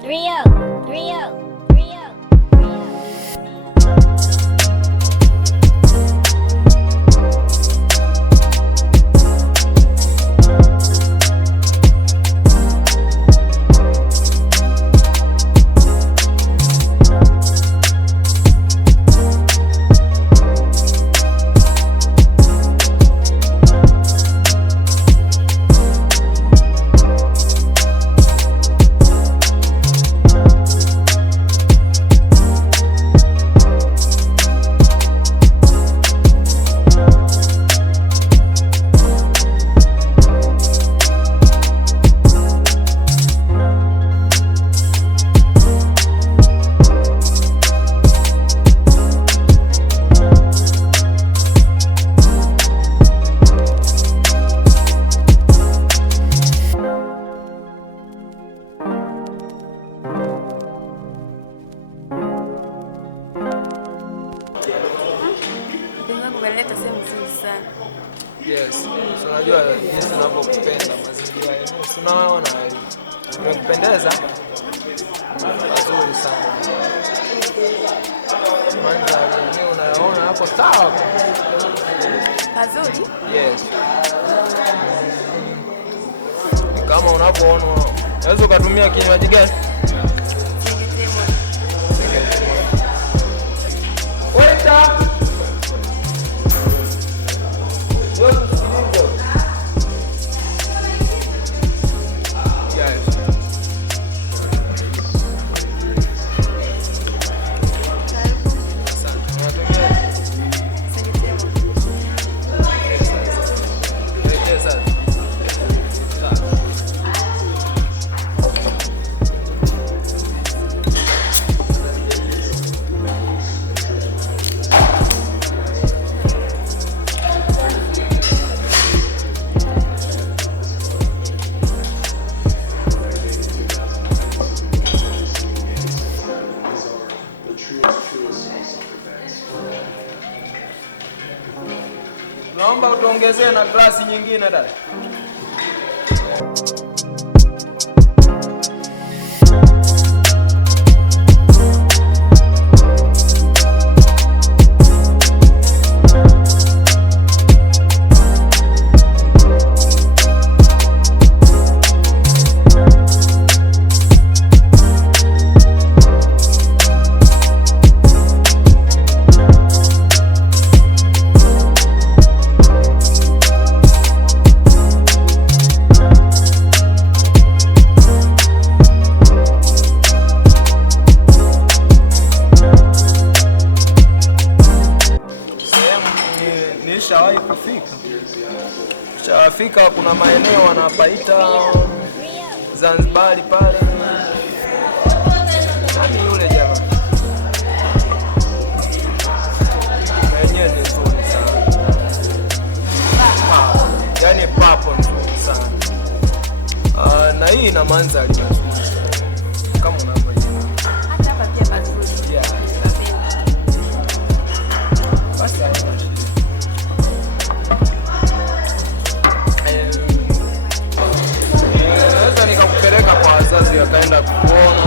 Rio, Rio. Umeleta sehemu nzuri sana. Yes. Unajua jinsi ninavyokupenda mazingira yenu. Unaona nimekupendeza. Mazuri sana. Mandhari yenyewe unayoona hapo sawa. Mazuri? Yes. Kama unavyoona, unaweza kutumia kinywaji gani? Waiter. Naomba utuongezee na glasi nyingine dada. Nishawahi kufika kuna maeneo wanapaita Zanzibari pale. Nani yule jamaa? Yenyewe ni nzuri sana. Yaani papo nzuri sana. Na hii ina mandhari nzuri. Kama unavyoiona. Hata hapa pia pazuri. Yeah. Basi nikakupeleka kwa wazazi wakaenda kuona.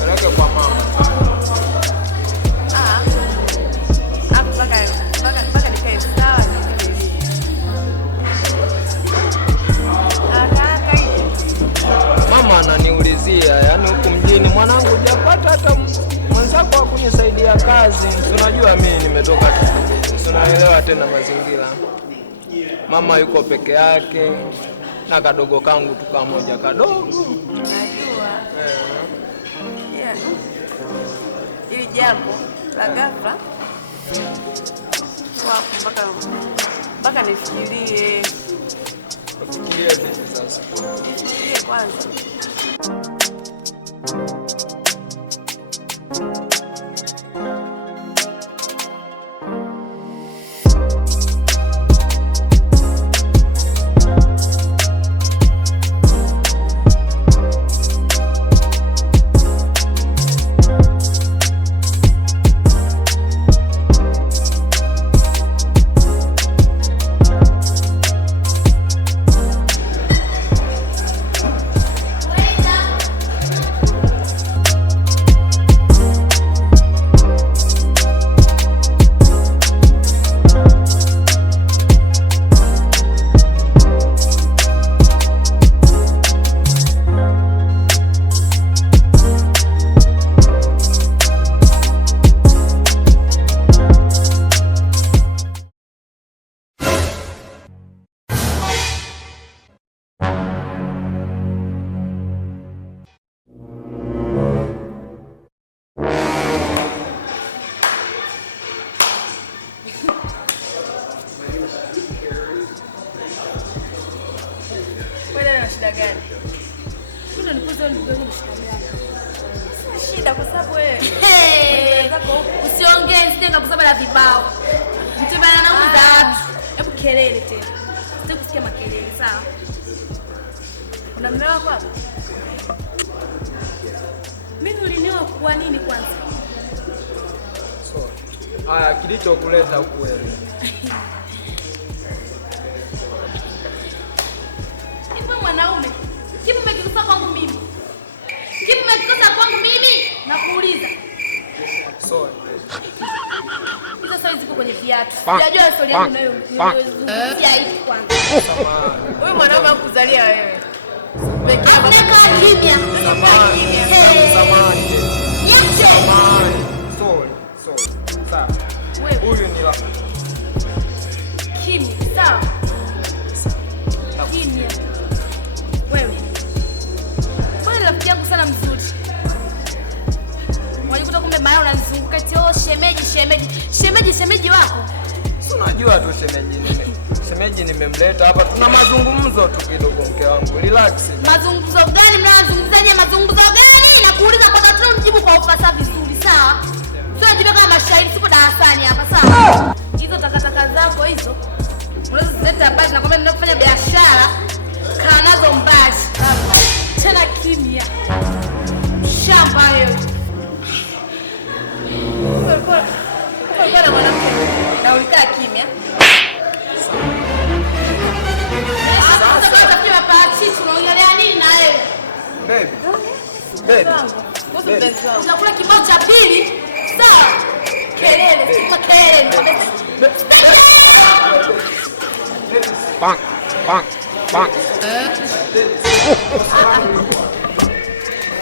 Peleke kwa mama. Mpaka nikae sawa. Mama ananiulizia, yaani huku mjini mwanangu hujapata hata mwenzako wa kunisaidia kazi. Unajua mimi nimetoka kijijini. Unaelewa tena mazingira. Mama yuko peke yake. Na kadogo kangu tu kamoja kadogo. Najua. Yeah. Hili jambo la ghafla mpaka nifikirie. Fikiria vipi sasa? Nifikirie kwanza. Shida kwa sababu wewe. Usiongee sitenga kwa sababu la vibao. Mtibana na watu. Hebu kelele tena. Sitaki kusikia makelele, sawa? Una mume wako hapa? Mimi ulinioa kwa nini kwanza? Haya, kilichokuleta huku wewe. Wewe mwanaume, kipi umekikosa kwangu mimi? Kipi umekikosa kwangu mimi? Nakuuliza. Sorry. Hizo sasa ziko kwenye viatu. Sijajua story yangu nayo ya hivi kwanza. Wewe mwanaume akuzalia wewe. Kaa kimya. Samahani. Sorry. Sawa. Huyu ni wako. Kimya, sawa? Kimya. Wewe. Wewe rafiki yangu sana mzuri. Unajikuta kumbe mara unanizunguka eti shemeji wako. Si unajua tu shemeji nimemleta hapa, tuna mazungumzo tu kidogo, mke wangu. Relax. Mazungumzo gani mnazungumzaje? Mazungumzo gani? Nakuuliza kwa sababu mjibu kwa ufasaha vizuri, sawa? Sio jibu kama mashairi, sipo darasani hapa, sawa? Hizo takataka zako hizo unaweza zileta hapa, nakwambia nenda kufanya biashara, kaa nazo mbali. Tena kimya. Shamba wewe. Kwa na mwanamke na ulikaa kimya. Sasa kwa parachichi unaongelea nini na wewe? Baby. Unakula kibao cha pili, sawa? Kelele, sema kelele. Bang.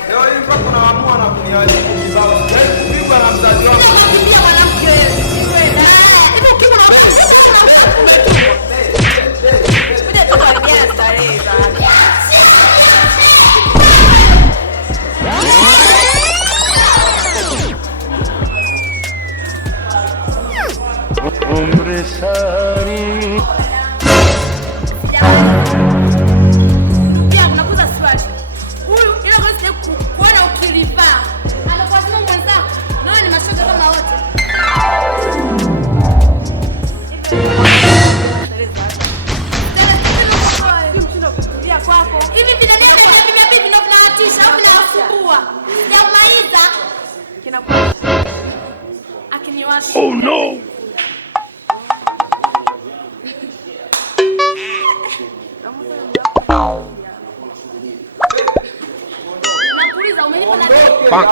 Leo hivi kuna waamua na kuniaje kibao. Kupigwa na mzazi wangu. Unakimbia mwanamke wewe. Hebu ukiwa na Kuja tu kuharibia starehe za watu. umri sari pia unakuza swali. Huyu ila kwa sababu kuona ukilivaa. Anakuwa sema mwenzako. Naona ni mashoga kama wote. Hivi vidonea kwa mimi bibi ndio vinaatisha au vinawasumbua. Sijamaliza. Kinakuwa Akiniwasha. oh no Nakuuliza umenipa na Bang.